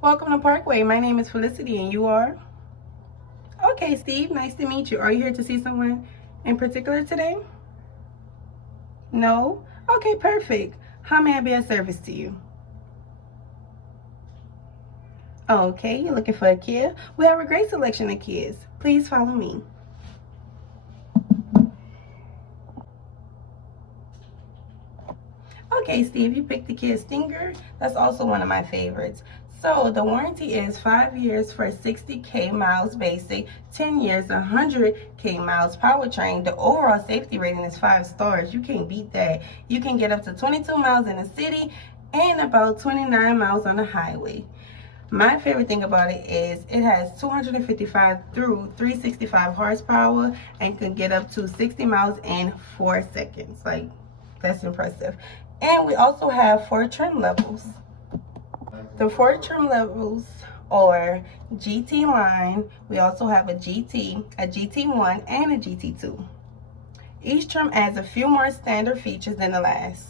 Welcome to Parkway. My name is Felicity and you are? Okay, Steve, nice to meet you. Are you here to see someone in particular today? No? Okay, perfect. How may I be of service to you? Okay, you're looking for a kid? We have a great selection of kids. Please follow me. Okay, Steve, you picked the kid Stinger. That's also one of my favorites. So the warranty is 5 years for 60K miles basic, 10 years, 100K miles powertrain. The overall safety rating is 5 stars. You can't beat that. You can get up to 22 miles in the city and about 29 miles on the highway. My favorite thing about it is it has 255 through 365 horsepower and can get up to 60 miles in 4 seconds. Like, that's impressive. And we also have 4 trim levels. The 4 trim levels are GT line. We also have a GT, a GT1, and a GT2. Each trim adds a few more standard features than the last.